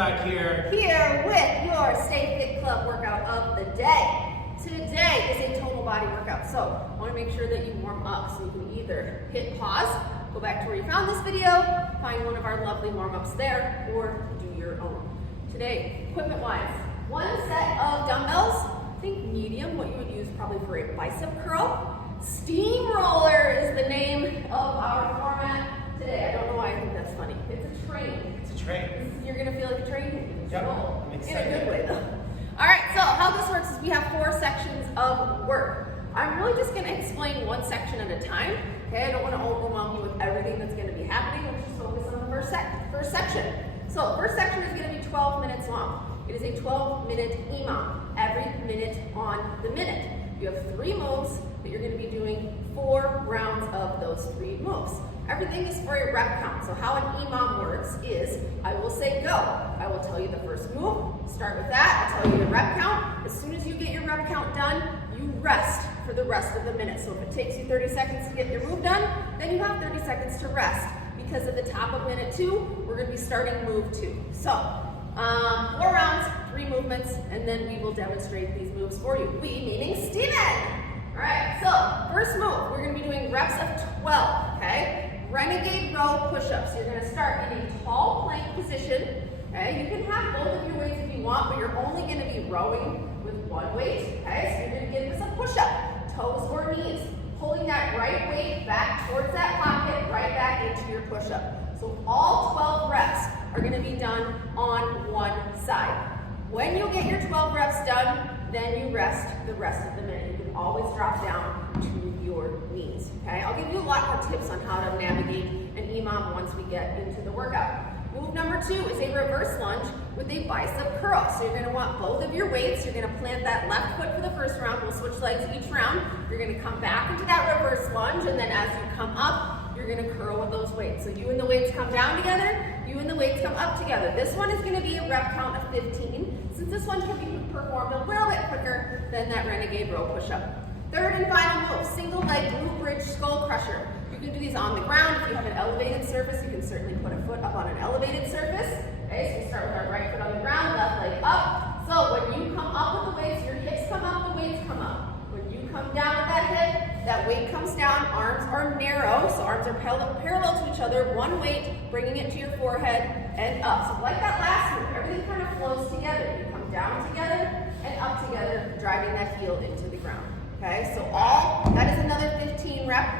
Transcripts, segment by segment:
back here. Here with your Stay Fit Club workout of the day. Today is a total body workout, so I want to make sure that you warm up. So you can either hit pause, go back to where you found this video, find one of our lovely warm-ups there, or do your own. Today, equipment-wise, one set of dumbbells, think medium, what you would use probably for a bicep curl. Steamroller is the name of our format today. I don't know why I think that's funny. It's a train. It's a train. You're gonna feel like a train. Yep, I'm excited. In a good way though. All right, so how this works is we have 4 sections of work. I'm really just gonna explain one section at a time. Okay, I don't want to overwhelm you with everything that's gonna be happening. Let's just focus on the first section. So first section is gonna be 12 minutes long. It is a 12-minute EMOM, every minute on the minute. You have 3 moves that you're gonna be doing 4 rounds of those 3 moves. Everything is for a rep count. So how an EMOM works is, I will say go. I will tell you the first move, start with that, I'll tell you the rep count. As soon as you get your rep count done, you rest for the rest of the minute. So if it takes you 30 seconds to get your move done, then you have 30 seconds to rest. Because at the top of minute 2, we're gonna be starting move 2. So, 4 rounds, 3 movements, and then we will demonstrate these moves for you. We, meaning Steven. All right, so first move, we're gonna be doing reps of 12, okay? Renegade row push-ups. You're gonna start in a tall plank position, okay? You can have both of your weights if you want, but you're only gonna be rowing with one weight, okay? So you're gonna give this a push-up, toes or knees, pulling that right weight back towards that pocket, right back into your push-up. So all 12 reps are gonna be done on one side. When you get your 12 reps done, then you rest the rest of the minute. You can always drop down to your knees, okay? I'll give you a lot more tips on how to navigate an EMOM once we get into the workout. Move number 2 is a reverse lunge with a bicep curl. So you're gonna want both of your weights. You're gonna plant that left foot for the first round. We'll switch legs each round. You're gonna come back into that reverse lunge, and then as you come up, you're gonna curl with those weights. So you and the weights come down together, you and the weights come up together. This one is gonna be a rep count of 15, since this one can be performed a little bit quicker than that renegade row push-up. Third and final move, single leg glute bridge skull crusher. You can do these on the ground. If you have an elevated surface, you can certainly put a foot up on an elevated surface. Okay, so we start with our right foot on the ground, left leg up. So when you come up with the weights, your hips come up, the weights come up. When you come down with that hip, that weight comes down, arms are narrow, so arms are parallel to each other, one weight, bringing it to your forehead and up. So like that last move, everything kind of flows together. You come down together and up together, driving that heel into the ground. Okay, so that is another 15 reps,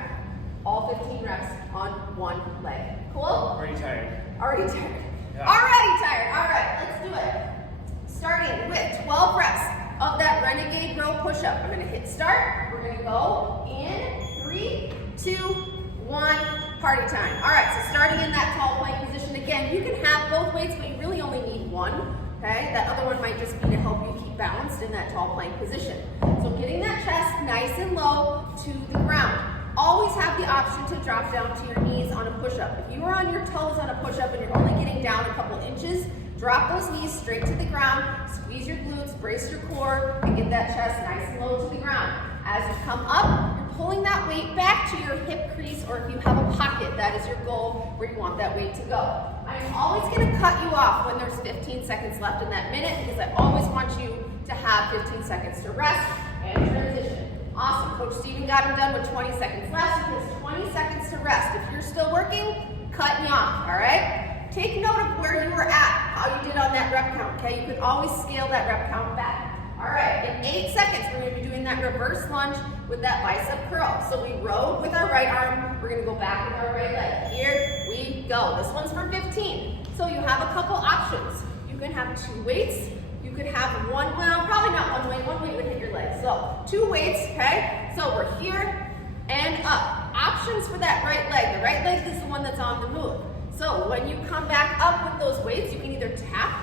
all 15 reps on one leg. Cool? Already tired. Already tired. Yeah. Already tired. All right, let's do it. Starting with 12 reps of that renegade row push-up. I'm gonna hit start. We're gonna go in 3, 2, 1, party time. All right, so starting in that tall plank position again, you can have both weights, but you really only need one. Okay, that other one might just be to help you keep balanced in that tall plank position. So getting that chest nice and low to the ground. Always have the option to drop down to your knees on a push-up. If you are on your toes on a push-up and you're only getting down a couple inches, drop those knees straight to the ground, squeeze your glutes, brace your core, and get that chest nice and low to the ground. As you come up, you're pulling that weight back to your hip crease, or if you have a pocket, that is your goal where you want that weight to go. I'm always gonna cut you off when there's 15 seconds left in that minute, because I always want you to have 15 seconds to rest and transition. Awesome, Coach Steven got him done with 20 seconds left, so he has 20 seconds to rest. If you're still working, cut me off, all right? Take note of where you were at, how you did on that rep count, okay? You can always scale that rep count back. All right, in 8 seconds, we're gonna be doing that reverse lunge with that bicep curl. So we rowed with our right arm, we're gonna go back with our right leg. Here we go. This one's for 15. So you have a couple options. You can have 2 weights, you could have one, well, probably not one weight would hit your leg. So 2 weights, okay? So we're here and up. Options for that right leg. The right leg is the one that's on the move. So when you come back up with those weights, you can either tap,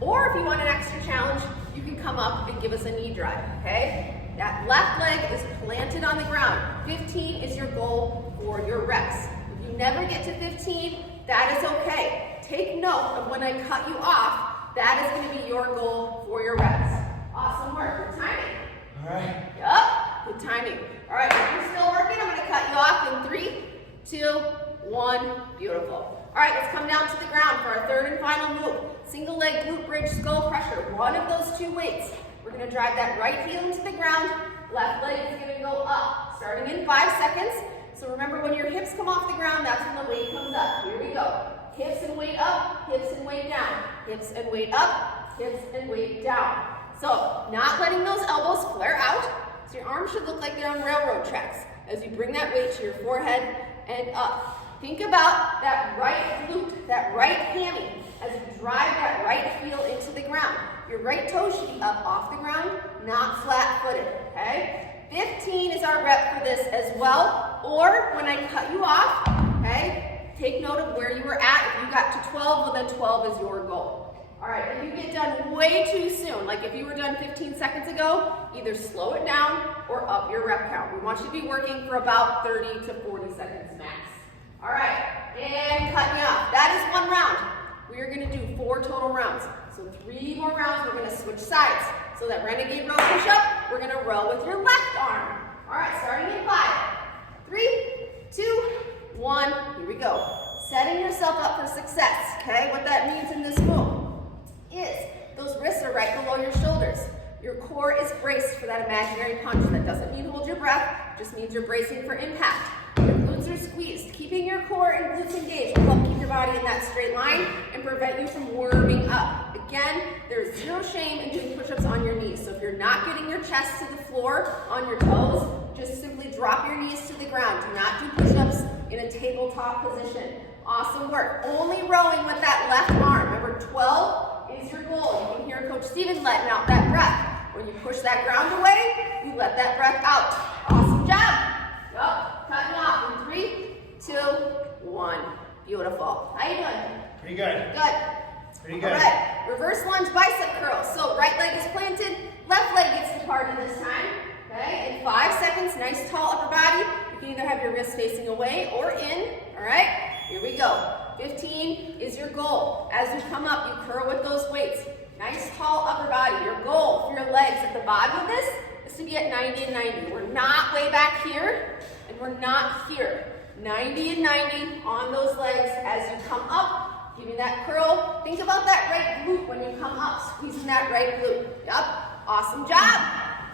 or if you want an extra challenge, you can come up and give us a knee drive, okay? That left leg is planted on the ground. 15 is your goal for your reps. If you never get to 15, that is okay. Take note of when I cut you off, that is gonna be your goal for your reps. Awesome work, good timing. All right. Yup, good timing. All right, if you're still working, I'm gonna cut you off in 3, 2, 1, beautiful. All right, let's come down to the ground for our third and final move. single leg glute bridge skull crusher. One of those two weights. We're gonna drive that right heel into the ground. Left leg is gonna go up, starting in 5 seconds. So remember, when your hips come off the ground, that's when the weight comes up. Here we go. Hips and weight up, hips and weight down. Hips and weight up, hips and weight down. So not letting those elbows flare out. So your arms should look like they're on railroad tracks as you bring that weight to your forehead and up. Think about that right glute, that right hammy, as you drive that right heel into the ground. Your right toe should be up off the ground, not flat-footed, okay? 15 is our rep for this as well. Or when I cut you off, okay, take note of where you were at. If you got to 12, well then 12 is your goal. All right, if you get done way too soon, like if you were done 15 seconds ago, either slow it down or up your rep count. We want you to be working for about 30 to 40 seconds max. All right, and cut me off. That is 1 round. We are gonna do 4 total rounds. So 3 more rounds, we're gonna switch sides. So that renegade row push-up, we're gonna row with your left arm. All right, starting in 5, 3, 2, 1, here we go. Setting yourself up for success, okay? What that means in this move is those wrists are right below your shoulders. Your core is braced for that imaginary punch. That doesn't mean hold your breath, it just means you're bracing for impact. Your glutes are squeezed. Keeping your core and glutes engaged will help keep your body in that straight line and prevent you from warming up. Again, there's zero shame in doing push-ups on your knees. So if you're not getting your chest to the floor on your toes, just simply drop your knees to the ground. Do not do push-ups in a tabletop position. Awesome work. Only rowing with that left arm. Remember, 12 is your goal. You can hear Coach Steven letting out that breath. When you push that ground away, you let that breath out. Awesome job. Yup. Cut me off in 3, 2, 1. Beautiful. How you doing? Pretty good. Good. Pretty good. All right. Reverse lunge bicep curl. So right leg is planted, left leg gets to party this time. Okay. In 5 seconds, nice tall upper body. You can either have your wrists facing away or in. All right. Here we go. 15 is your goal. As you come up, you curl with those weights. Nice tall upper body. Your goal for your legs at the bottom of this is to be at 90 and 90. We're not way back here, and we're not here. 90 and 90 on those legs as you come up. Give me that curl. Think about that right glute when you come up, squeezing that right glute. Yup. Awesome job.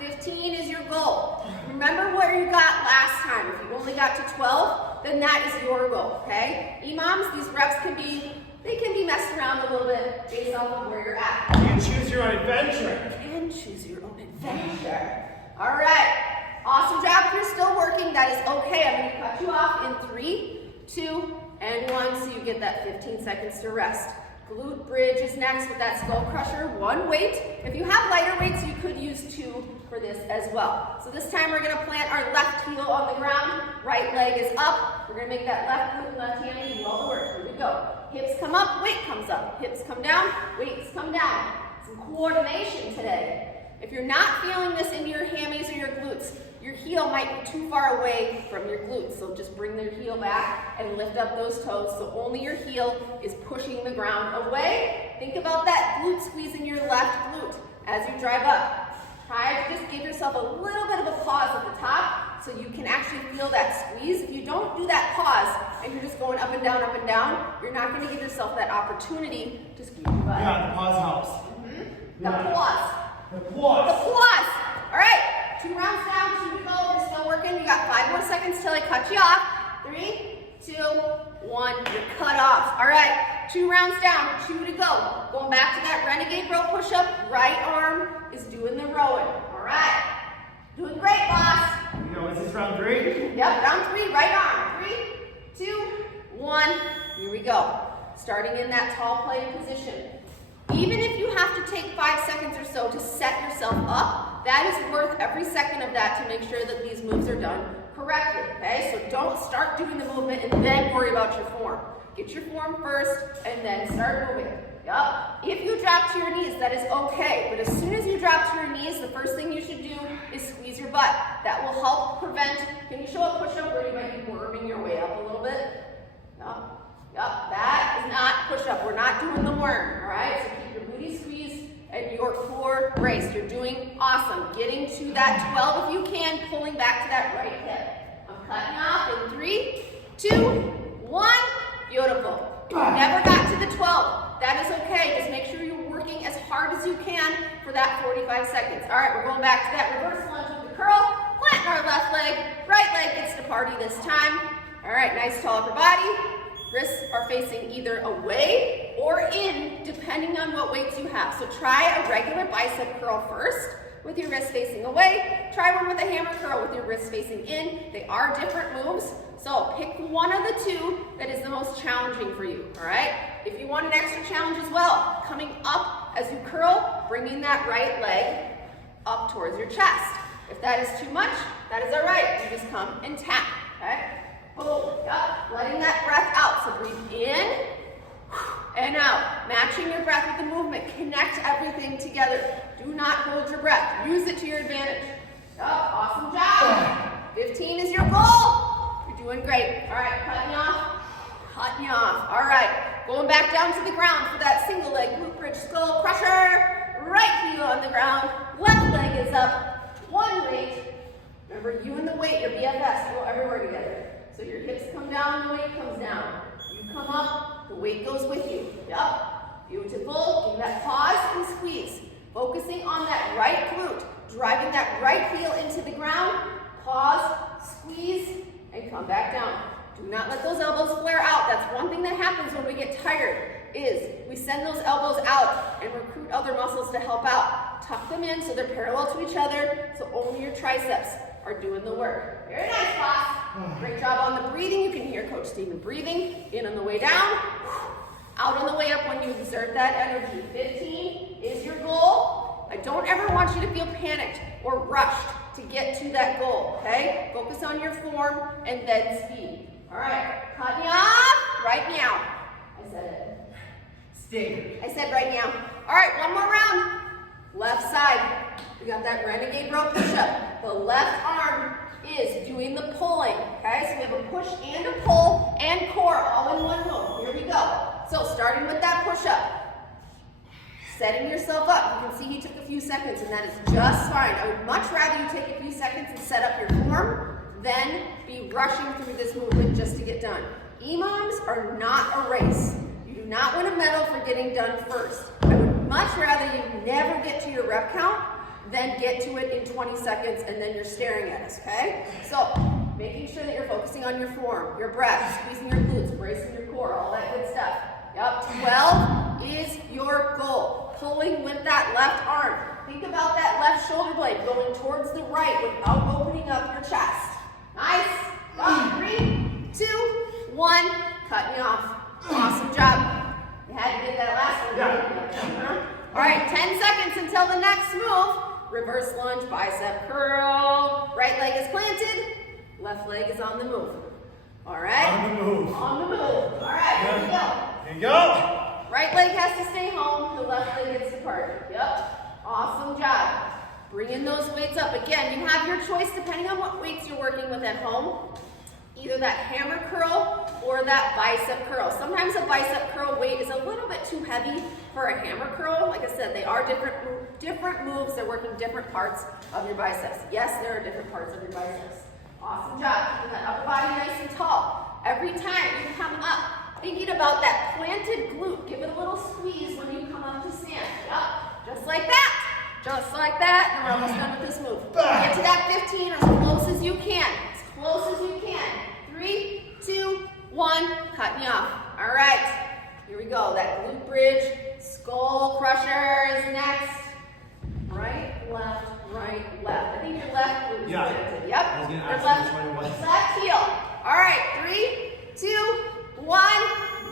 15 is your goal. Remember where you got last time. If you only got to 12, then that is your goal, okay? Imams, these reps can be messed around a little bit based off of where you're at. You can choose your own adventure. You can choose your own adventure. All right. Awesome job. If you're still working, that is okay. I'm going to cut you off in 3, 2, and 1 so you get that 15 seconds to rest. Glute bridge is next with that skull crusher. 1 weight. If you have lighter weights, you could use 2 for this as well. So this time we're going to plant our left heel on the ground. Right leg is up. We're going to make that left glute and left hammy do all the work. Here we go. Hips come up, weight comes up. Hips come down, weights come down. Some coordination today. If you're not feeling this in your hammies or your glutes, your heel might be too far away from your glutes. So just bring your heel back and lift up those toes so only your heel is pushing the ground away. Think about that glute squeezing your left glute as you drive up. Try to just give yourself a little bit of a pause at the top so you can actually feel that squeeze. If you don't do that pause and you're just going up and down, you're not going to give yourself that opportunity to squeeze your butt. Yeah, the pause helps. The pause. The pause. The pause. All right. 2 rounds down, 2 to go. We're still working. You got 5 more seconds till I cut you off. 3, 2, 1. You're cut off. All right. 2 rounds down, 2 to go. Going back to that renegade row push-up. Right arm is doing the rowing. All right. Doing great, boss. Here we go. Is this round 3? Yep, round 3, right arm. 3, 2, 1. Here we go. Starting in that tall plank position. Even if you have to take 5 seconds or so to set yourself up, that is worth every second of that to make sure that these moves are done correctly, okay? So don't start doing the movement and then worry about your form. Get your form first and then start moving. Yup. If you drop to your knees, that is okay. But as soon as you drop to your knees, the first thing you should do is squeeze your butt. That will help prevent, can you show a push-up where you might be worming your way up a little bit? Yup. Yup, that is not push-up. We're not doing the worm, all right? So keep your booty squeezed and your core braced. You're doing awesome. Getting to that 12 if you can, pulling back to that right hip. I'm cutting off in 3, 2, 1. Beautiful. If you never got to the 12, that is okay. Just make sure that 45 seconds. All right, we're going back to that reverse lunge with the curl. Plant our left leg. Right leg gets to party this time. All right, nice tall upper body. Wrists are facing either away or in, depending on what weights you have. So try a regular bicep curl first with your wrists facing away. Try one with a hammer curl with your wrists facing in. They are different moves, so pick one of the two that is the most challenging for you, all right? If you want an extra challenge as well, coming up as you curl, bringing that right leg up towards your chest. If that is too much, that is all right. You just come and tap, okay? Boom, yep, letting that breath out. So breathe in and out. Matching your breath with the movement. Connect everything together. Do not hold your breath. Use it to your advantage. Yep, awesome job. 15 is your goal. You're doing great. All right, cutting you off. Cutting you off. All right, going back down to the ground for that single leg glute bridge skull crusher. Right heel on the ground. Left leg is up. One weight. Remember, you and the weight, your BFS, go everywhere together. So your hips come down, the weight comes down. You come up, the weight goes with you. Yup. Beautiful. Give that pause and squeeze. Focusing on that right glute. Driving that right heel into the ground. Pause, squeeze, and come back down. Do not let those elbows flare out. That's one thing that happens when we get tired, is we send those elbows out and recruit other muscles to help out. Tuck them in so they're parallel to each other, so only your triceps are doing the work. Very nice, boss. Great job on the breathing. You can hear Coach Steven breathing. In on the way down, out on the way up when you exert that energy. 15 is your goal. I don't ever want you to feel panicked or rushed to get to that goal, okay? Focus on your form and then speed. All right, cut me off, right now. I said it. Sting. I said right now. All right, one more round. Left side. We got that renegade row push-up. The left arm is doing the pulling, okay? So we have a push and a pull and core all in one move. Here we go. So starting with that push-up. Setting yourself up. You can see he took a few seconds, and that is just fine. I would much rather you take a few seconds and set up your form than be rushing through this movement just to get done. EMOMs are not a race. You do not win a medal for getting done first. I would much rather you never get to your rep count than get to it in 20 seconds and then you're staring at us, okay? So, making sure that you're focusing on your form, your breath, squeezing your glutes, bracing your core, all that good stuff. Yep, 12 is your goal. Pulling with that left arm. Think about that left shoulder blade going towards the right without opening up your chest. Nice. 3, 2, 1. Cutting you off. Awesome job. You had to get that last one. Yeah. All right, 10 seconds until the next move. Reverse lunge, bicep curl. Right leg is planted. Left leg is on the move. All right? On the move. On the move. All right, here we go. Here you go. Right leg has to stay home. The left leg gets to party. Yep. Awesome job. Bringing those weights up. Again, you have your choice depending on what weights you're working with at home. Either that hammer curl or that bicep curl. Sometimes a bicep curl weight is a little bit too heavy for a hammer curl. Like I said, they are different moves. They're working different parts of your biceps. Yes, there are different parts of your biceps. Awesome job. Keep that upper body nice and tall. Every time you come up, thinking about that planted glute. Give it a little squeeze when you come up to stand. Yep. Just like that. Just like that. And we're almost done with this move. Get to that 15 or as close as you can. As close as you can. 3, 2, 1. Cut me off. All right. Here we go. That glute bridge. Skull crusher is next. Right, left, right, left. I think your left glute is planted. Yep. I was going to Your ask which one it was. left heel. All right. 3, 2, 1.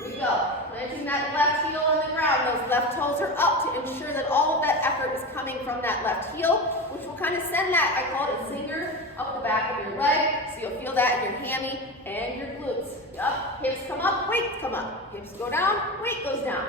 Here we go. Planting that left heel on the ground. Those left toes are up to ensure that all of that effort is coming from that left heel, which will kind of send that, I call it a zinger, up the back of your leg. So you'll feel that in your hammy and your glutes. Yup. Hips come up, weights come up. Hips go down, weight goes down.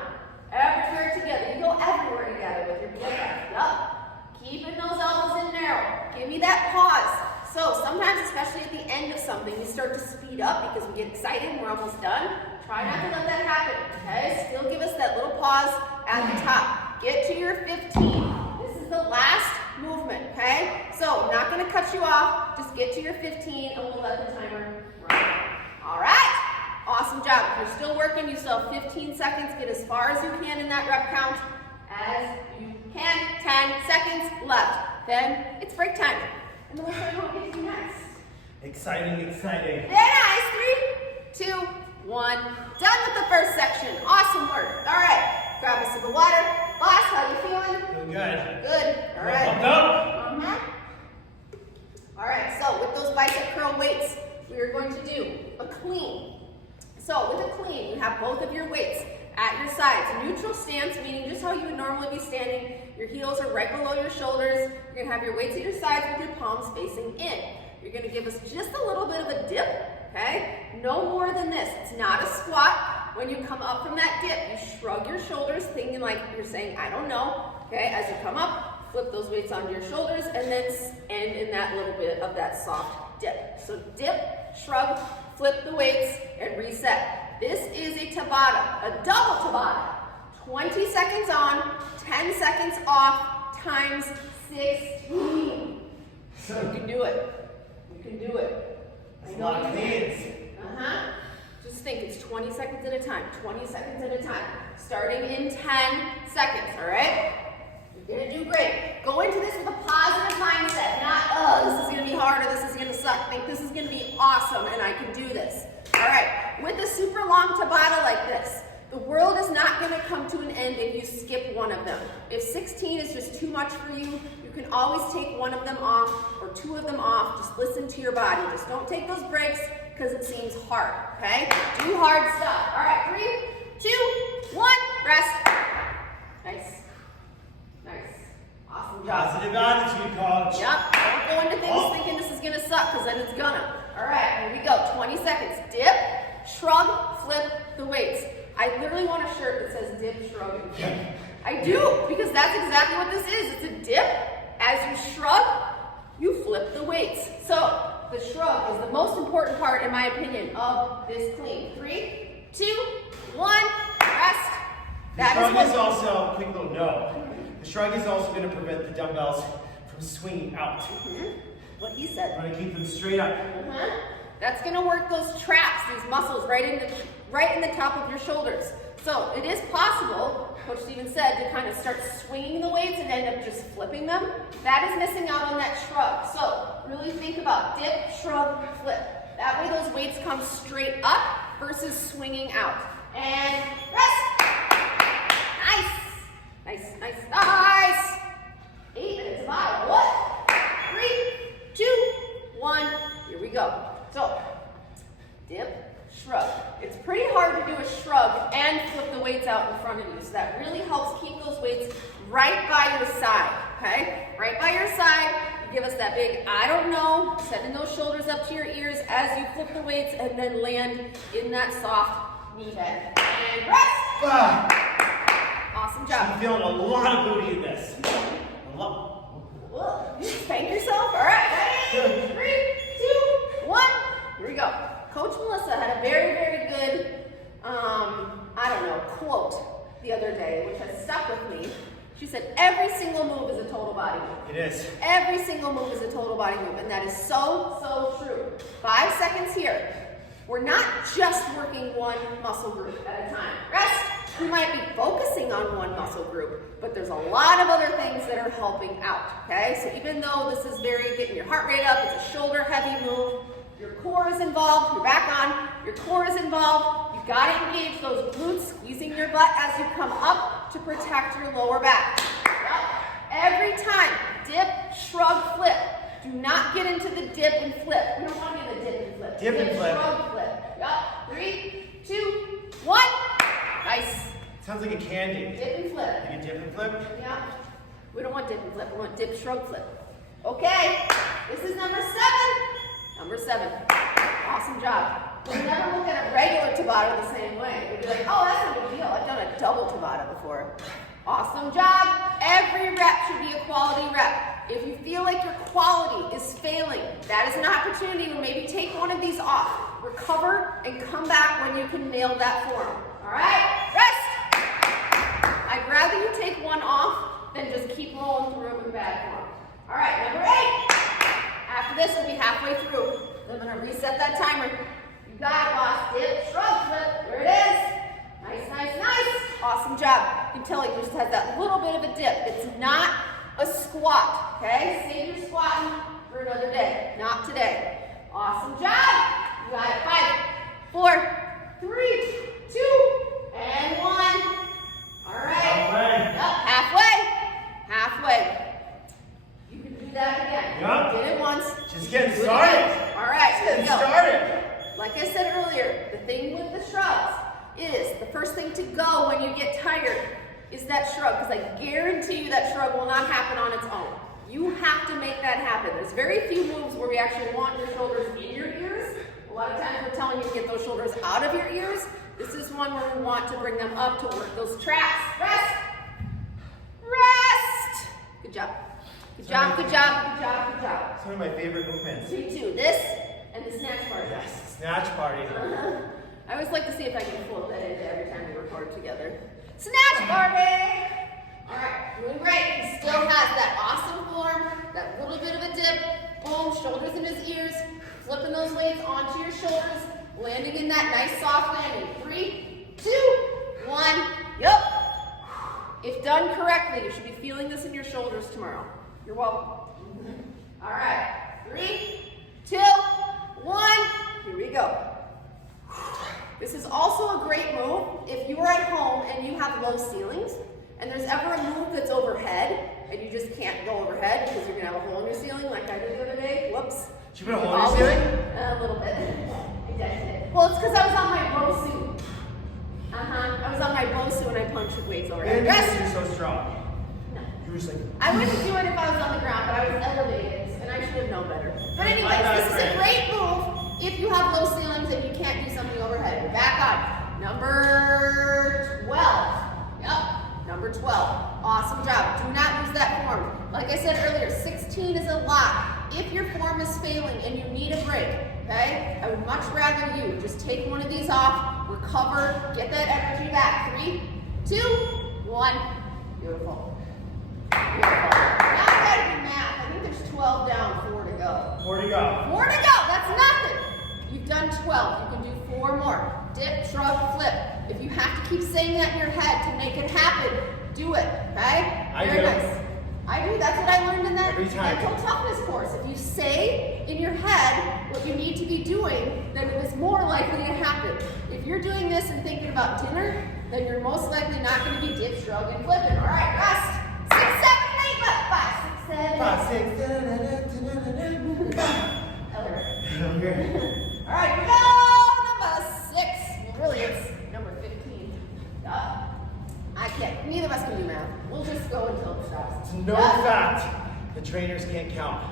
Everywhere together. You go everywhere together with your BFF. Yup. Keeping those elbows in narrow. Give me that pause. So sometimes, especially at the end of something, we start to speed up because we get excited and we're almost done. Try not to let that happen, okay? Still give us that little pause at the top. Get to your 15. This is the last movement, okay? So not gonna cut you off. Just get to your 15 and we'll let the timer run. All right? Awesome job. If you're still working, you still have 15 seconds. Get as far as you can in that rep count as you can. 10 seconds. seconds left. Then it's break time. And then we'll show you what we do next. Exciting, exciting. Very nice. 3, 2, 1. Done with the first section. Awesome work. All right. Grab a sip of water. Boss, how you feeling? Feeling good. Good. All right. Pumped up? All right. So with those bicep curl weights, we are going to do a clean. So with a clean, you have both of your weights at your sides. Neutral stance, meaning just how you would normally be standing. Your heels are right below your shoulders. You're going to have your weights at your sides with your palms facing in. You're going to give us just a little bit of a dip, okay? No more than this. It's not a squat. When you come up from that dip, you shrug your shoulders, thinking like you're saying, I don't know, okay? As you come up, flip those weights onto your shoulders and then end in that little bit of that soft dip. So dip, shrug, flip the weights, and reset. This is a Tabata, a double Tabata. 20 seconds on, 10 seconds off, times 16. So you can do it. You can do it. That's a lot of cleans. Just think it's 20 seconds at a time, 20 seconds at a time. Starting in 10 seconds, all right? You're gonna do great. Go into this with a positive mindset, not, oh, this is gonna be hard or this is gonna suck. Think this is gonna be awesome and I can do this. All right, with a super long Tabata like this, the world is not gonna come to an end if you skip one of them. If 16 is just too much for you, you can always take one of them off or 2 of them off. Just listen to your body. Just don't take those breaks because it seems hard, okay? Do hard stuff. All right, 3, 2, 1, rest. Nice. Nice. Awesome job. Positive attitude, coach. Yep. Don't go into things thinking this is going to suck because then it's gonna. All right, here we go. 20 seconds. Dip, shrug, flip the weights. I literally want a shirt that says dip, shrug, and flip. I do, because that's exactly what this is. It's a dip. As you shrug, you flip the weights. So the shrug is the most important part, in my opinion, of this clean. 3, 2, 1, rest. The shrug is also, quick little note, the shrug is also going to prevent the dumbbells from swinging out. What he said. I'm going to keep them straight up. That's going to work those traps, these muscles right in the top of your shoulders. So it is possible, Coach Steven said, to kind of start swinging the weights and end up just flipping them. That is missing out on that shrug. So really think about dip, shrug, flip. That way those weights come straight up versus swinging out. And rest. Nice. Nice, nice, nice. 8 minutes about what? 3, 2, 1. Here we go. So dip, shrug. It's pretty hard to do a shrug and flip the weights out in front of you. So that really helps keep those weights right by your side, okay? Right by your side. You give us that big, I don't know, sending those shoulders up to your ears as you flip the weights and then land in that soft knee bend. And rest. Awesome job. I'm feeling a lot of booty in this. A lot. Whoa, you spank yourself? All right, ready? 3, 2, 1. Here we go. Coach Melissa had a very, very good, quote the other day, which has stuck with me. She said, every single move is a total body move. It is. Every single move is a total body move, and that is so, so true. 5 seconds here. We're not just working one muscle group at a time. Rest. We might be focusing on one muscle group, but there's a lot of other things that are helping out, okay? So even though this is very getting your heart rate up, it's a shoulder heavy move, your core is involved, your back on, your core is involved, you've got to engage those glutes, squeezing your butt as you come up to protect your lower back. Yep. Every time, dip, shrug, flip. Do not get into the dip and flip. We don't want to do the dip and flip. Dip and flip. Shrug, flip. Yep. 3, 2, 1. Nice. Sounds like a candy. Dip and flip. Like a dip and flip? Yeah. We don't want dip and flip. We want dip, shrug, flip. Okay. This is number 7. Number 7. Awesome job. We'll never look at a regular Tabata the same way. We'll be like, oh, that's no big deal. I've done a double Tabata before. Awesome job. Every rep should be a quality rep. If you feel like your quality is failing, that is an opportunity to maybe take one of these off. Recover and come back when you can nail that form. All right? Rest. I'd rather you take one off than just keep rolling through it with bad form. All right, number 8. After this, we'll be halfway through. I'm going to reset that timer. You got it, boss. Dip, shrug, flip. There it is. Nice, nice, nice. Awesome job. You can tell it just has that little bit of a dip. It's not a squat, okay? Save your squatting for another day, not today. Awesome job. You got it. 5, 4, 3, 2, and 1. All right. Halfway. Yep, halfway. You can do that again. Yep. Did it once. Just getting Do it started. again. All right, Just here we getting go. started. Like I said earlier, the thing with the shrugs is the first thing to go when you get tired is that shrug, because I guarantee you that shrug will not happen on its own. You have to make that happen. There's very few moves where we actually want your shoulders in your ears. A lot of times we're telling you to get those shoulders out of your ears. This is one where we want to bring them up to work those traps. Rest. Rest. Good job. Good job, good job, good job, good job. It's one of my favorite movements. Me too. This and the snatch party. Yes, snatch party. I always like to see if I can float that into every time we record together. Snatch party! All right, doing great. He still has that awesome form, that little bit of a dip. Boom, shoulders in his ears. Flipping those weights onto your shoulders. Landing in that nice soft landing. 3, 2, 1. Yep. If done correctly, you should be feeling this in your shoulders tomorrow. You're welcome. All right, 3, 2, 1. Here we go. This is also a great move if you are at home and you have low ceilings and there's ever a move that's overhead and you just can't go overhead because you're going to have a hole in your ceiling like I did the other day. Whoops. Did you put a hole in your ceiling? A little bit. I did. Well, it's because I was on my bow suit. I was on my bow suit and I punched with weights overhead. And you're so strong. No. You were just like, I wouldn't do it if I was on the ground, but I was elevated and I should have known better. But anyways, this is a great move if you have low ceilings and you can't do something overhead. Back up. Number 12. Yep, number 12. Awesome job. Do not lose that form. Like I said earlier, 16 is a lot. If your form is failing and you need a break, okay, I would much rather you just take one of these off, recover, get that energy back. 3, 2, 1. Beautiful. Beautiful. Now I gotta do math. I think there's 12 down, 4 to go. 4 to go. 4 to go. That's nothing. You've done 12. You can do 4 more. Dip, shrug, flip. If you have to keep saying that in your head to make it happen, do it. Okay? Very nice. I do. That's what I learned in that mental toughness course. If you say in your head what you need to be doing, then it is more likely to happen. If you're doing this and thinking about dinner, then you're most likely not going to be dip, shrug, and flipping. All right, rest. 6, 7, 8, left. 5, 6, 7. 5, 6, 7. All right, here we go. Number 6. Well, really, it's number 15. I can't. Neither of us can do math. We'll just go until it stops. It's no fact the trainers can't count.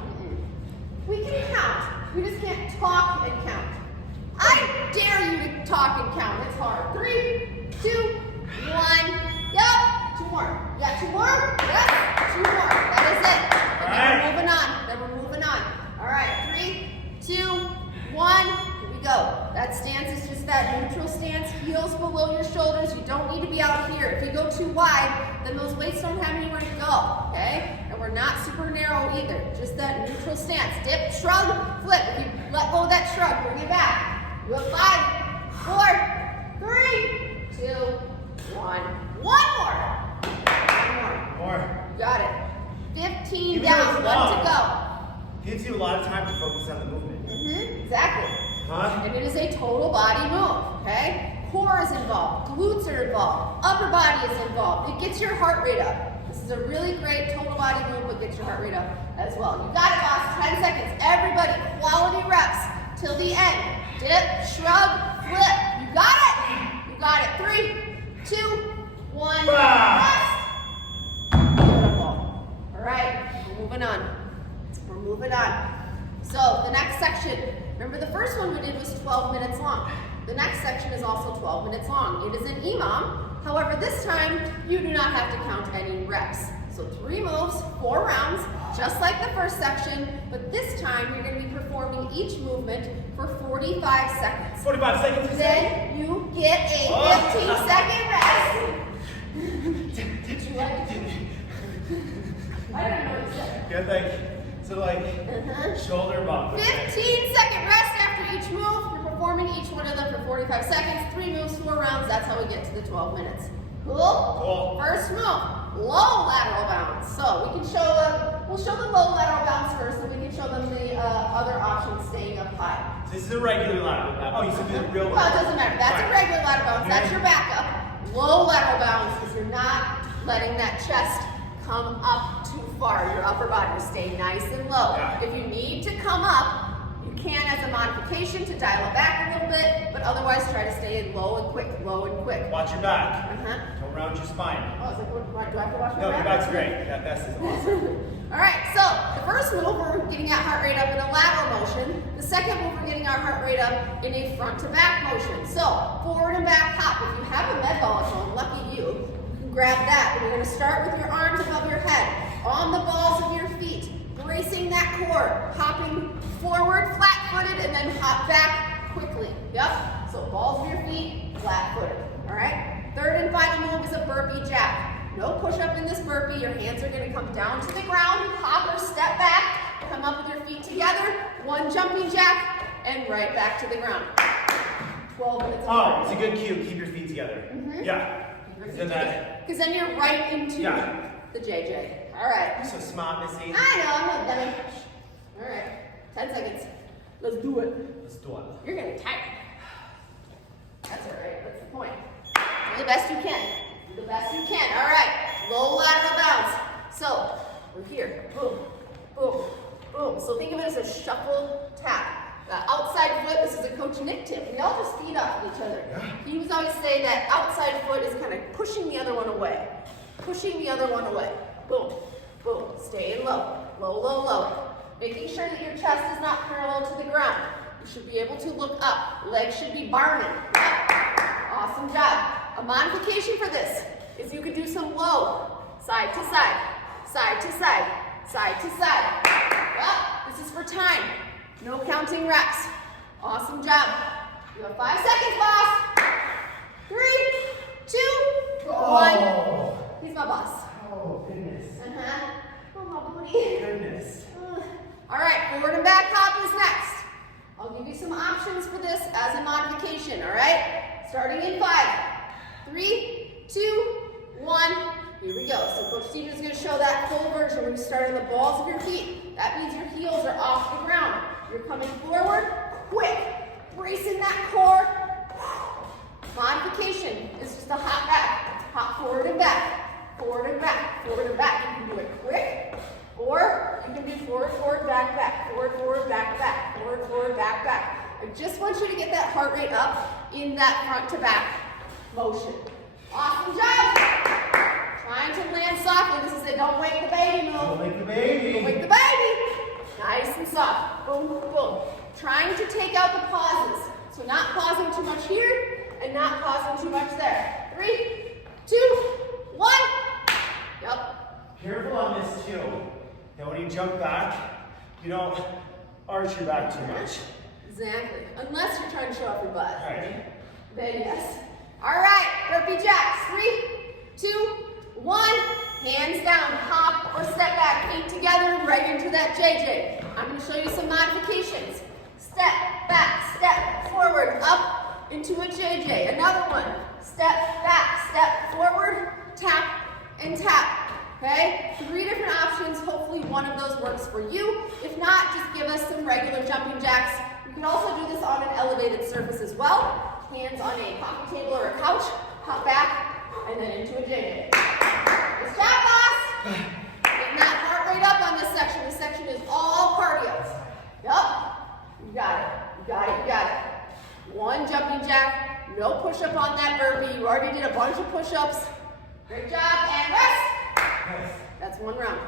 We can count. We just can't talk and count. I dare you to talk and count. It's hard. 3, 2, 1. Yep. 2 more. You got 2 more? Yes. 2 more. That is it. And then we're moving on. Then we're moving on. All right. 3, 2, 1. Here we go. That stance is just that neutral stance. Heels below your shoulders. You don't need to be out here. If you go too wide, then those weights don't have anywhere to go. Okay? And we're not super narrow either. Just that neutral stance. Dip, shrug, flip. If you let go of that shrug, bring it back. You have 5, 4, 3, 2, 1. One more. More. You got it. 15 Even down, though it's 1 to go. Gives you a lot of time to focus on the movement. Exactly. Huh? And it is a total body move, okay? Core is involved, glutes are involved, upper body is involved. It gets your heart rate up. This is a really great total body move, but gets your heart rate up as well. You got it, boss. 10 seconds. Everybody, quality reps till the end. Dip, shrug, flip. You got it. You got it. 3, 2, 1. Rest. Beautiful. All right, we're moving on. We're moving on. So the next section, remember the first one we did was 12 minutes long. The next section is also 12 minutes long. It is an EMOM. However, this time you do not have to count any reps. So 3 moves, 4 rounds, just like the first section, but this time you're going to be performing each movement for 45 seconds. 45 seconds. Then you get a 15-second rest. Did you like it? I don't know what you said. Good, like, shoulder bump. 15-second rest after each move. You're performing each one of them for 45 seconds. 3 moves, 4 rounds. That's how we get to the 12 minutes. Cool? Cool. First move. low lateral bounce. So we can we'll show the low lateral bounce first, and we can show them the other options staying up high. This is a regular lateral bounce. Oh, you said the real one? Well, it doesn't matter. That's a regular lateral bounce. That's your backup. Low lateral bounce is you're not letting that chest come up too far. Your upper body will stay nice and low. Yeah. If you need to come up, you can as a modification to dial it back a little bit, but otherwise try to stay in low and quick, low and quick. Watch your back. Uh-huh. Don't round your spine. Oh, I was like, do I have to watch my No, back? your back's great. That vest is awesome. All right, so the first move, we're getting our heart rate up in a lateral motion. The second move, we're getting our heart rate up in a front to back motion. So forward and back hop. If you have a med ball at home, lucky you can grab that. And you're gonna start with your arms above your head, on the balls of your feet, bracing that core, hopping forward, flat-footed, and then hop back quickly. Yep, so balls of your feet, flat-footed, all right? Third and final move is a burpee jack. No push-up in this burpee. Your hands are gonna come down to the ground, hop or step back, come up with your feet together, one jumping jack, and right back to the ground. 12 minutes. Oh, it's a good cue. Keep your feet together. Mm-hmm. Yeah. Because then you're right into the JJ. All right. You're so smart, Missy. I know, I'm not done. All right, 10 seconds. Let's do it. Let's do it. You're getting tired. That's all right, that's the point. Do the best you can. Do the best you can. All right, low lateral bounce. So, we're here. Boom, boom, boom. So think of it as a shuffle tap. The outside foot, this is a Coach Nick tip. We all just feed off of each other. He was always saying that outside foot is kind of pushing the other one away. Pushing the other one away. Boom, boom. Staying low, low, low, low. Making sure that your chest is not parallel to the ground. You should be able to look up. Legs should be barming. Yep. Awesome job. A modification for this is you could do some low, side to side, side to side, side to side. Yep. This is for time. No counting reps. Awesome job. You have 5 seconds, boss. 3, 2, 1. He's my boss. Oh, goodness. Oh, my booty. Goodness. All right, forward and back hop is next. I'll give you some options for this as a modification, all right? Starting in 5, 3, 2, 1. Here we go. So Coach Steven is going to show that full version. When you start on the balls of your feet, that means your heels are off the ground. You're coming forward, quick, bracing that core. Modification is just a hop back, hop forward and back, forward and back, forward and back. You can do it quick, or you can do forward, forward, back, back, forward, forward, back, back, forward, forward, back, back. I just want you to get that heart rate up in that front to back motion. Awesome job. Trying to land softly. This is it. Don't wake the baby move. Don't wake the baby. Don't wake the baby. Nice and soft. Boom, boom. Trying to take out the pauses. So not pausing too much here and not pausing too much there. 3, 2, 1. Yep. Careful on this too. Now when you jump back, you don't arch your back too much. Exactly. Unless you're trying to show off your butt. All right. Then yes. All right. Burpee jacks. 3, 2, 1. Hands down. Hop or step back. Feet together. Right into that JJ. I'm going to show you some modifications. Step back. Step forward. Up into a JJ. Another one. Step back. Step forward. Tap and tap. Okay? 3 different options. Hopefully one of those works for you. If not, just give us some regular jumping jacks. You can also do this on an elevated surface as well. Hands on a coffee table or a couch. Hop back and then into a JJ. Good job, boss. Getting that heart rate up on this section. This section is all cardio. Yup. You got it. You got it. You got it. One jumping jack. No push-up on that burpee. You already did a bunch of push-ups. Great job. And rest. That's 1 round.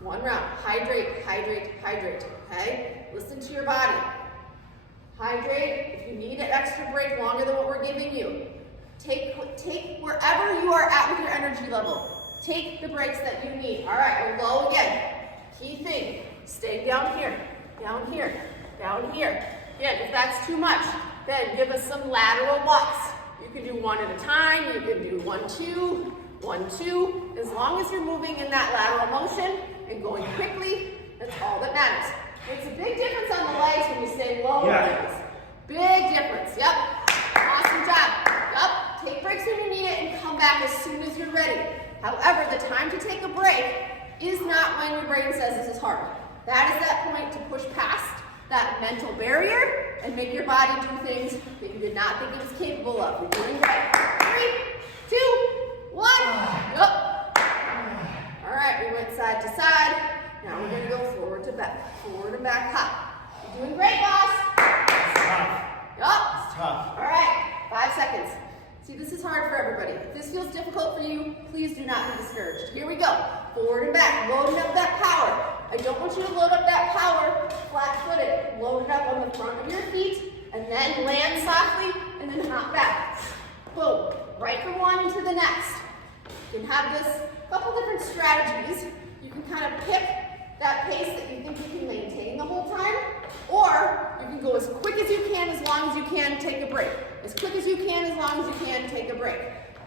1 round. Hydrate, hydrate, hydrate. Okay? Listen to your body. Hydrate. If you need an extra break longer than what we're giving you, take wherever you are at with your energy level. Take the breaks that you need. All right, we're low again. Key thing, stay down here, down here, down here. Again, if that's too much, then give us some lateral walks. You can do 1 at a time. You can do 1, 2, 1, 2. As long as you're moving in that lateral motion and going quickly, that's all that matters. Makes a big difference on the legs when you stay low. Yeah. Big difference. Yep. Awesome job. Yep. Take breaks when you need it and come back as soon as you're ready. However, the time to take a break is not when your brain says this is hard. That is that point to push past that mental barrier and make your body do things that you did not think it was capable of. You're doing great. 3, 2, 1. Yup. All right, we went side to side. Now we're going to go forward to back. Forward and back hop. You're doing great, boss. It's tough. Yup. It's tough. All right, 5 seconds. See, this is hard for everybody. If this feels difficult for you, please do not be discouraged. Here we go. Forward and back, loading up that power. I don't want you to load up that power flat-footed. Load it up on the front of your feet, and then land softly, and then hop back. Boom. Right from one to the next. You can have this couple different strategies. You can kind of pick that pace that you think you can maintain the whole time, or you can go as quick as you can, as long as you can, take a break. As quick as you can, as long as you can, take a break.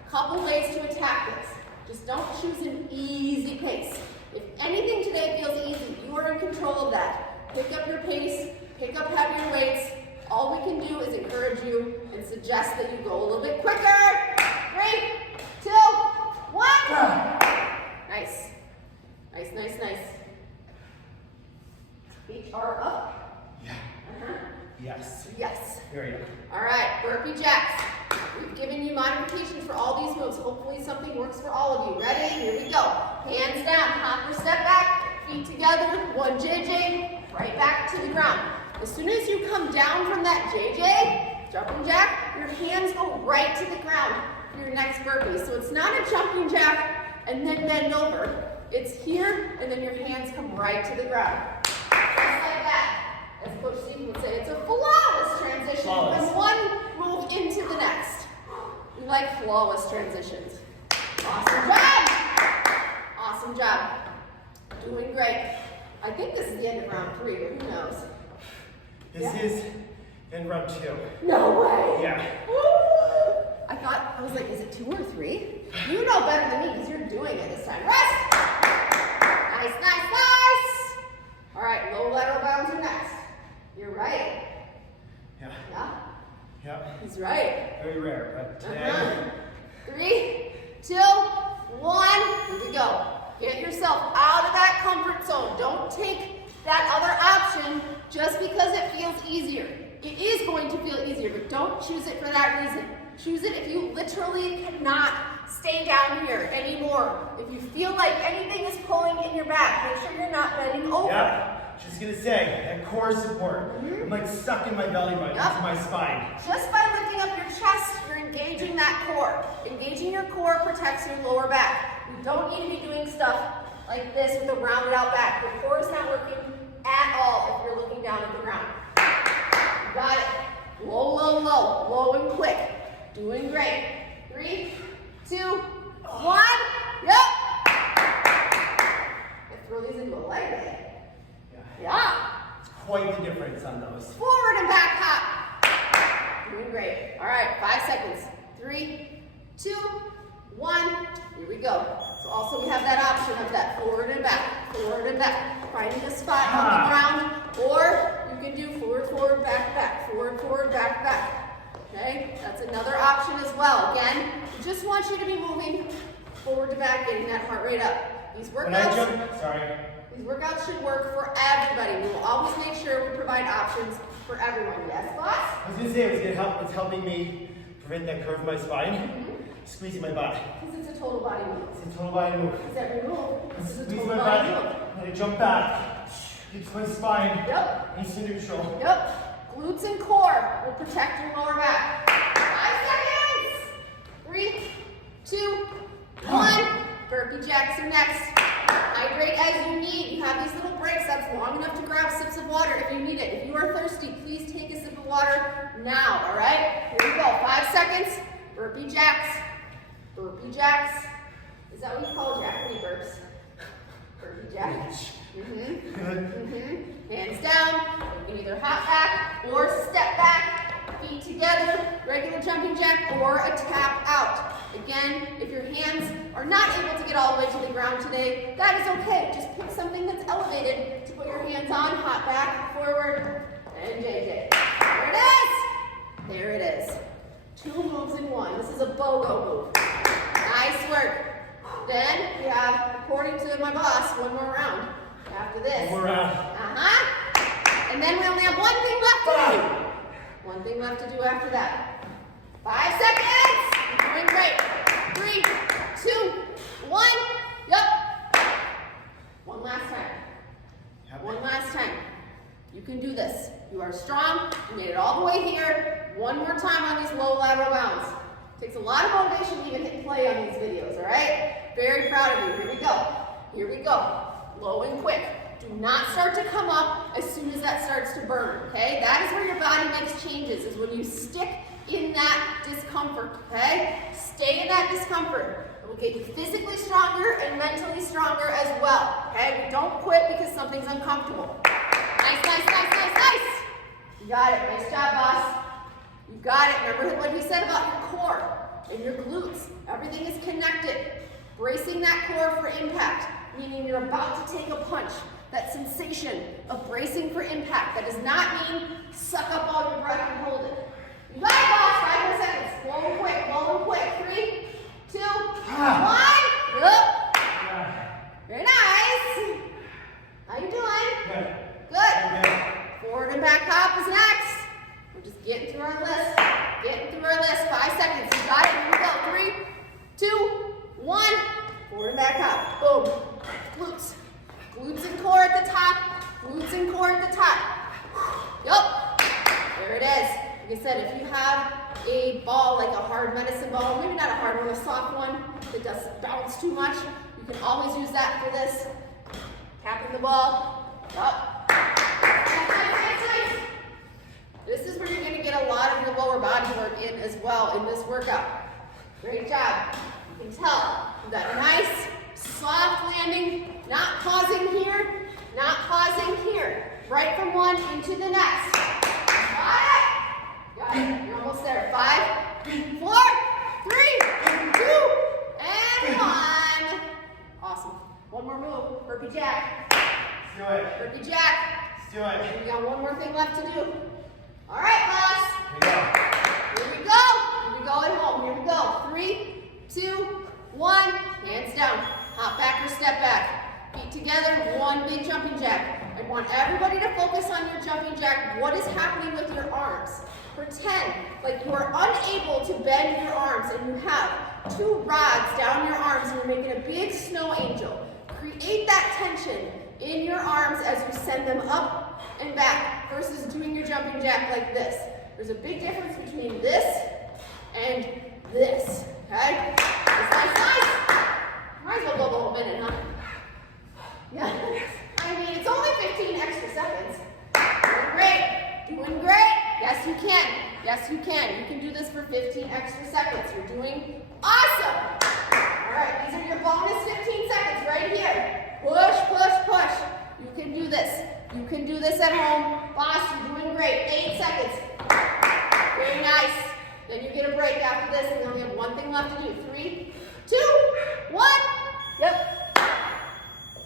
Couple ways to attack this. Just don't choose an easy pace. If anything today feels easy, you are in control of that. Pick up your pace, pick up heavier weights. All we can do is encourage you and suggest that you go a little bit quicker. 3, 2, 1. Nice. Nice, nice, nice. Feet are up. Yeah. Yes. Yes. There you go. All right, burpee jacks. We've given you modifications for all these moves. Hopefully something works for all of you. Ready? Here we go. Hands down, hop or step back, feet together, one JJ, right back to the ground. As soon as you come down from that JJ, jumping jack, your hands go right to the ground for your next burpee. So it's not a jumping jack and then bend over. It's here, and then your hands come right to the ground. Just like that. As Coach Steve would say, it's a flawless transition from one move into the next. We like flawless transitions. Awesome job. Awesome job. Doing great. I think this is the end of round 3, but who knows? This is in round 2. No way. Yeah. I was like, is it 2 or 3? You know better than me because you're doing it this time. Rest. Nice, nice, nice. All right, low lateral bounds are next. You're right. Yeah. Yeah? Yeah. He's right. Very rare, but today. 3, 2, 1. Here we go. Get yourself out of that comfort zone. Don't take that other option just because it feels easier. It is going to feel easier, but don't choose it for that reason. Choose it if you literally cannot stay down here anymore. If you feel like anything is pulling in your back, make sure you're not bending over. Yeah. Just gonna say, that core support. I'm like sucking my belly button into my spine. Just by lifting up your chest, you're engaging that core. Engaging your core protects your lower back. You don't need to be doing stuff like this with a rounded out back. Your core is not working at all if you're looking down at the ground. You got it. Low, low, low. Low and quick. Doing great. 3, 2, 1. Yep. I throw these into a leg day. Yeah. It's quite the difference on those. Forward and back hop. Doing great. All right, 5 seconds. 3, 2, 1. Here we go. So also we have that option of that forward and back, finding a spot on the ground, or you can do forward, forward, back, back, forward, forward, back, back. Okay, that's another option as well. Again, we just want you to be moving forward to back, getting that heart rate up. These workouts should work for everybody. We will always make sure we provide options for everyone. Yes, boss? I was gonna say it's helping me prevent that curve in my spine, squeezing my butt. Because it's a total body move. It's a total body move. It's every move. This is a Squeeze total my body butt. move. I'm gonna jump back. Keeps my spine nice and neutral. Yep. Glutes and core will protect your lower back. 5 seconds. 3, 2, 1. Burpee jacks are next. Hydrate as you need. You have these little breaks. That's long enough to grab sips of water if you need it. If you are thirsty, please take a sip of water now, all right? Here we go. 5 seconds. Burpee jacks. Burpee jacks. Is that what you call jack when he burps? Burpee jacks. Hands down. You can either hop back or step back. Feet together, regular jumping jack, or a tap out. Again, if your hands are not able to get all the way to the ground today, that is okay. Just pick something that's elevated to put your hands on. Hop back, forward, and JJ. There it is. There it is. 2 moves in 1. This is a BOGO move. Nice work. Then we have, according to my boss, one more round after this. One more round. And then we only have one thing left to do. One thing left to do after that. 5 seconds. You're doing great. 3, 2, 1. Yep. One last time. One last time. You can do this. You are strong. You made it all the way here. One more time on these low lateral bounds. Takes a lot of motivation to even hit play on these videos, all right? Very proud of you. Here we go. Here we go. Low and quick. Do not start to come up as soon as that starts to burn, okay? That is where your body makes changes, is when you stick in that discomfort, okay? Stay in that discomfort. It will get you physically stronger and mentally stronger as well, okay? Don't quit because something's uncomfortable. Nice, nice, nice, nice, nice. You got it. Nice job, boss. You got it. Remember what he said about your core and your glutes. Everything is connected. Bracing that core for impact, meaning you're about to take a punch. That sensation of bracing for impact. That does not mean suck up all your breath and hold it. You got it, boss. 5 more seconds. Low and quick. Low and quick. 3, 2, 1. Yep. Very nice. How you doing? Good. Good. Forward and back hop is next. We're just getting through our list. Getting through our list. 5 seconds. You got it. Here we go. 3, 2, 1. Forward and back hop. Boom. Glutes. Glutes and core at the top. Glutes and core at the top. Yup. There it is. Like I said, if you have a ball, like a hard medicine ball, maybe not a hard one, a soft one that doesn't bounce too much, you can always use that for this. Tapping the ball. Yup. Nice. This is where you're going to get a lot of your lower body work in as well in this workout. Great job. You can tell you got a nice, soft landing, not pausing here, not pausing here. Right from one into the next. Got it. Got it. You're almost there. 5, 4, 3, 2, and 1. Awesome. One more move. Burpee jack. Let's do it. Burpee jack. Let's do it. We got one more thing left to do. All right, boss. Here Here we go. Here we go at home. Here we go. 3, 2, 1. Hands down. Hop back or step back. Feet together. One big jumping jack. I want everybody to focus on your jumping jack. What is happening with your arms? Pretend like you are unable to bend your arms and you have 2 rods down your arms and you're making a big snow angel. Create that tension in your arms as you send them up and back versus doing your jumping jack like this. There's a big difference between this and this, okay? It's nice. Might as well go the whole minute, huh? Yeah. I mean, it's only 15 extra seconds. Doing great. Doing great. Yes, you can. Yes, you can. You can do this for 15 extra seconds. You're doing awesome. All right, these are your bonus 15 seconds right here. Push, push, push. You can do this. You can do this at home. Boss, you're doing great. 8 seconds. Very nice. Then you get a break after this, and we only have one thing left to do. 3, 2, 1. Yep.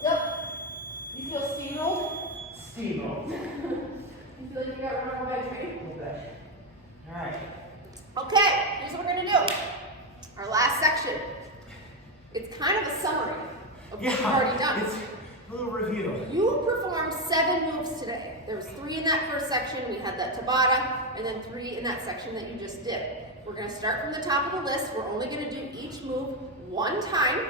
Yep. You feel steamrolled? Steamroll. You feel like you got run over by a train? A little bit. All right. Okay, here's what we're going to do. Our last section. It's kind of a summary of what you've already done. It's a little review. You performed 7 moves today. There was 3 in that first section. We had that Tabata, and then 3 in that section that you just did. We're going to start from the top of the list. We're only going to do each move 1 time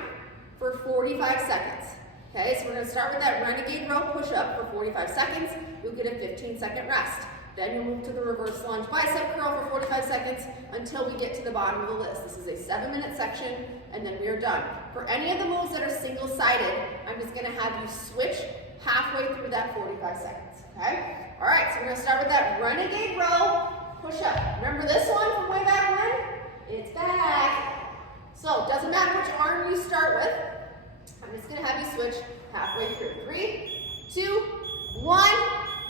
for 45 seconds. Okay, so we're going to start with that renegade row push-up for 45 seconds. You'll get a 15-second rest. Then you'll move to the reverse lunge bicep curl for 45 seconds until we get to the bottom of the list. This is a 7-minute section, and then we are done. For any of the moves that are single-sided, I'm just going to have you switch halfway through that 45 seconds, okay? All right, so we're going to start with that renegade row push-up. Remember this one from way back when? It's back. So, it doesn't matter which arm you start with. I'm just going to have you switch halfway through. 3, 2, 1.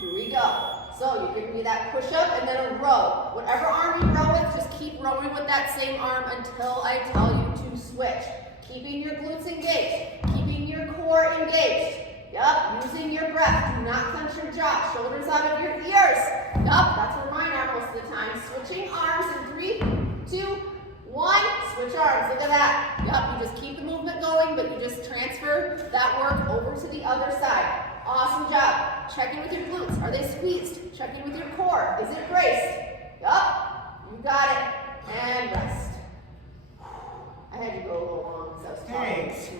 Here we go. So you're giving me that push-up and then a row. Whatever arm you row with, just keep rowing with that same arm until I tell you to switch. Keeping your glutes engaged. Keeping your core engaged. Yup, using your breath. Do not clench your jaw. Shoulders out of your ears. Yup, that's where mine are most of the time. Switching arms in 3, 2, 1. Switch arms. Look at that. Yup, you just keep the movement going. going, but you just transfer that work over to the other side. Awesome job. Check in with your glutes. Are they squeezed? Check in with your core. Is it braced? Yup. You got it. And rest. I had to go a little long because I was tired. Thanks.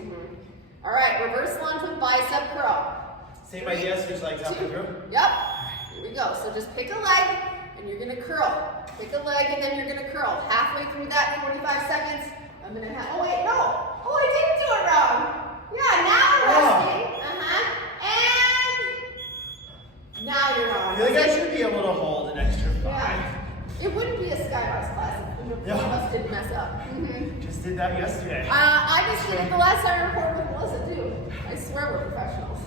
All right, reverse lunge with bicep curl. Same idea, switch legs halfway through. Yep. Here we go. So just pick a leg and you're going to curl. Pick a leg and then you're going to curl. Halfway through that 45 seconds, I'm going to have, oh wait, no. Oh, I didn't do it wrong. Yeah, now resting. And now you're on. I feel like I should be able to hold an extra 5. Yeah. It wouldn't be a skybars class if one of us didn't mess up. Just did that yesterday. I just did it the last time I recorded with Melissa too. I swear we're professionals.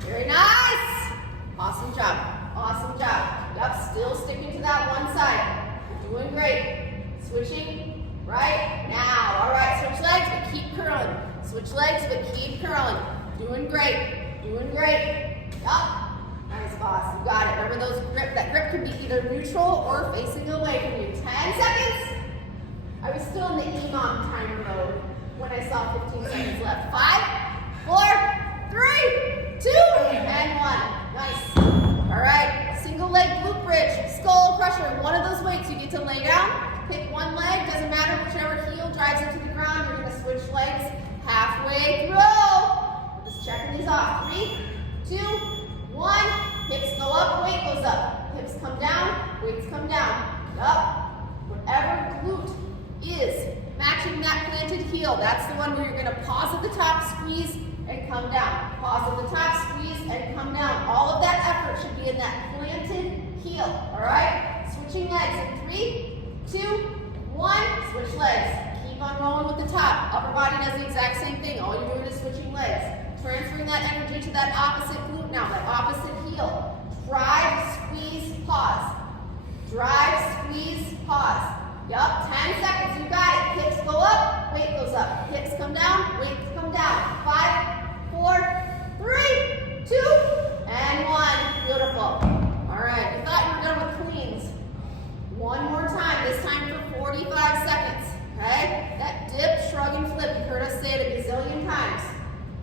Very nice. Awesome job. Awesome job. Yep, still sticking to that one side. You're doing great. Switching right now. All right, switch legs, but keep curling. Switch legs, but keep curling. Doing great. Doing great. Yup. Nice, boss. You got it. Remember those grip. That grip can be either neutral or facing away from you. 10 seconds. I was still in the EMOM timer mode when I saw 15 seconds left. 5, 4, 3, 2, and 1. Nice. All right. Single leg glute bridge, skull crusher. One of those weights, you get to lay down. Pick one leg. Doesn't matter whichever heel drives it to the ground. You're going to switch legs halfway through. We're just checking these off. 3, 2, 1. Hips go up, weight goes up. Hips come down, weights come down. Up. Whatever glute is matching that planted heel, that's the one where you're going to pause at the top, squeeze, and come down. Pause at the top, squeeze, and come down. All of that effort should be in that planted heel. All right? Switching legs in 3, 2, 1. Switch legs. Keep on rolling with the top. Upper body does the exact same thing. All you're doing is switching legs. Transferring that energy to that opposite glute now, that opposite heel. Drive, squeeze, pause. Drive, squeeze, pause. Yup, 10 seconds, you got it. Hips go up, weight goes up. Hips come down, weights come down. 5, 4, 3, 2, and 1. Beautiful. All right, you thought you were done with cleans. One more time, this time for 45 seconds. Okay? That dip, shrug, and flip. You've heard us say it a gazillion times.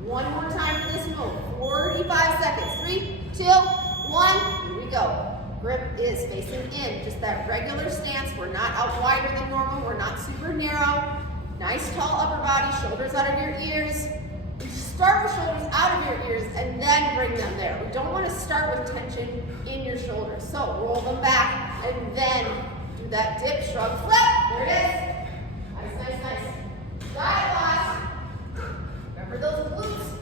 One more time for this move. 45 seconds. 3, 2, 1. Here we go. Grip is facing in. Just that regular stance. We're not out wider than normal. We're not super narrow. Nice tall upper body. Shoulders out of your ears. You start with shoulders out of your ears and then bring them there. We don't want to start with tension in your shoulders. So roll them back and then do that dip, shrug, flip. There it is. Nice, nice, nice. Got it, boss. Remember those glutes.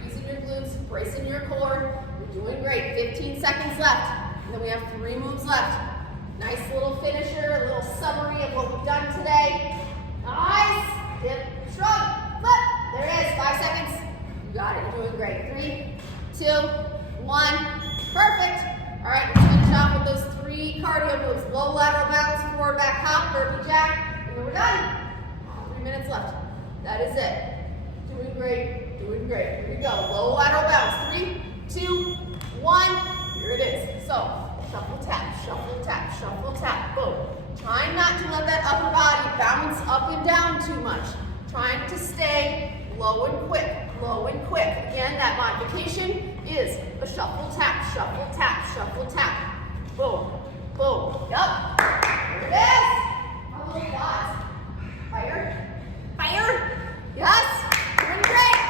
Squeezing your glutes, bracing your core. You're doing great. 15 seconds left. And then we have 3 moves left. Nice little finisher, a little summary of what we've done today. Nice. Dip, shrug, flip. There it is. 5 seconds. You got it. You're doing great. 3, 2, 1. Perfect. All right, let's finish off with those 3 cardio moves. Low lateral bounce, forward back hop, burpee jack, and then we're done. 3 minutes left. That is it. Doing great. Doing great. Here we go. Low lateral bounce. 3, 2, 1. Here it is. So, shuffle tap, shuffle tap, shuffle tap. Boom. Trying not to let that upper body bounce up and down too much. Trying to stay low and quick, low and quick. Again, that modification is a shuffle tap, shuffle tap, shuffle tap. Boom, boom. Yup. There it is. Our little quads. Fire. Fire. Yes. Doing great.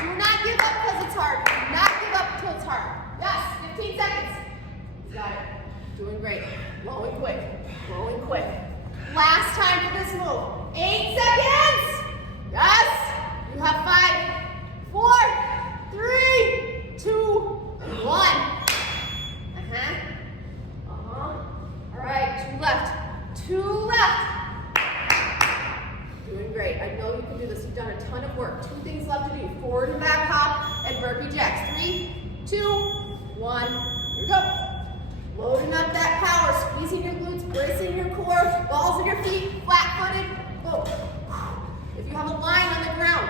Do not give up because it's hard. Do not give up until it's hard. Yes. 15 seconds. Got it. Doing great. Low and quick. Low and quick. Last time for this move. 8 seconds. Yes. You have 5, 4, 3, 2, and 1. All right. 2 left. 2 left. Doing great. I know you can do this. You've done a ton of work. 2 things left to do. Forward and back hop and burpee jacks. 3, 2, 1. Here we go. Loading up that power. Squeezing your glutes, bracing your core, balls of your feet, flat-footed. Boom. If you have a line on the ground,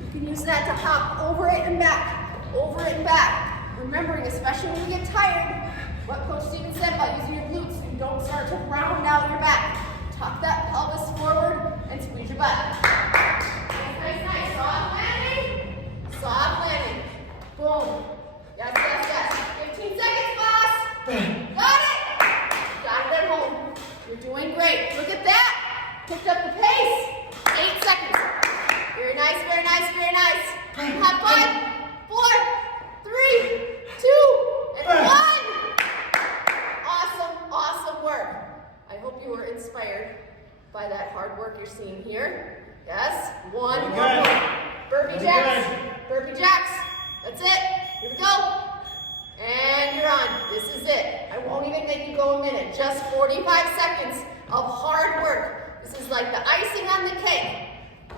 you can use that to hop over it and back, over it and back. Remembering, especially when you get tired, what Coach Steven said about using your glutes, so you don't start to round out your back. Tuck that pelvis forward and squeeze your butt. nice, nice. Soft landing. Soft landing. Boom. Yes, yes, yes. 15 seconds, boss. Got it. Got it at home. You're doing great. Look at that. Picked up the pace. 8 seconds. Very nice, very nice, very nice. You have 5, 4, 3, 2, and 1. Awesome, awesome work. I hope you were inspired by that hard work you're seeing here. Yes, one more. Burpee jacks. Burpee jacks. That's it. Here we go. And you're on. This is it. I won't even make you go a minute. Just 45 seconds of hard work. This is like the icing on the cake.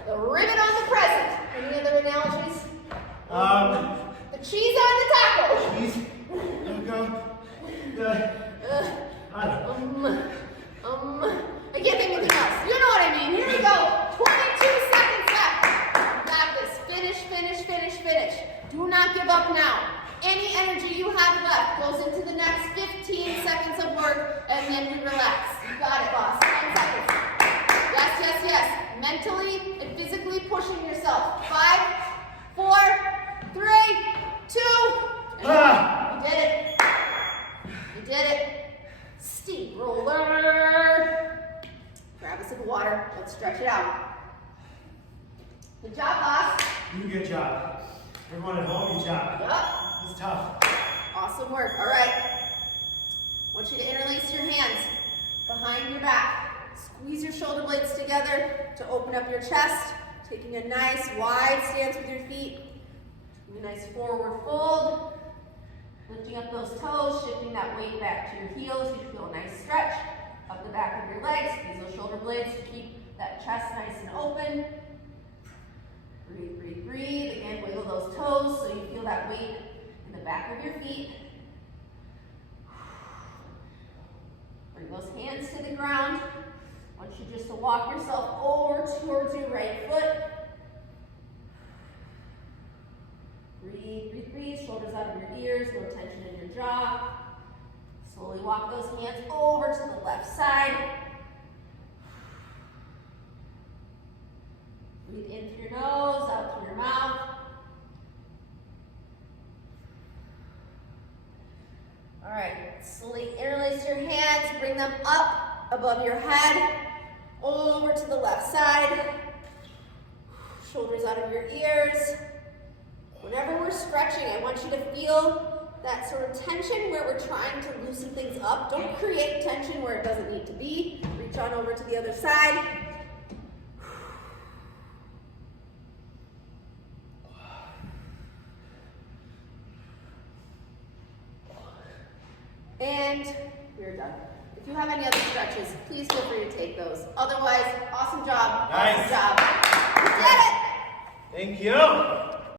The ribbon on the present. Any other analogies? The cheese on the taco. Cheese. I can't think of anything else. You know what I mean. Here we go. 22 seconds left. You got this. Finish, finish, finish, finish. Do not give up now. Any energy you have left goes into the next 15 seconds of work, and then we relax. You got it, boss. 10 seconds. Yes, yes, yes. Mentally and physically pushing yourself. 5, 4, 3, 2, and 1. You did it. You did it. Steamroller. Grab us some water. Let's stretch it out. Good job, boss. You did a good job. Everyone at home, good job. Yup. It's tough. Awesome work. All right. I want you to interlace your hands behind your back. Squeeze your shoulder blades together to open up your chest. Taking a nice wide stance with your feet. A nice forward fold. Lifting up those toes, shifting that weight back to your heels. You feel a nice stretch up the back of your legs. Use those shoulder blades to keep that chest nice and open. Breathe, breathe, breathe. Again, wiggle those toes so you feel that weight in the back of your feet. Bring those hands to the ground. I want you just to walk yourself over towards your right foot. Breathe, breathe, breathe. Shoulders out of your ears, no tension in your jaw. Slowly walk those hands over to the left side. Breathe in through your nose, out through your mouth. All right, slowly interlace your hands, bring them up above your head, over to the left side. Shoulders out of your ears. Whenever we're stretching, I want you to feel that sort of tension where we're trying to loosen things up. Don't create tension where it doesn't need to be. Reach on over to the other side. And we're done. If you have any other stretches, please feel free to take those. Otherwise, awesome job. Nice. Awesome job. You did it. Thank you.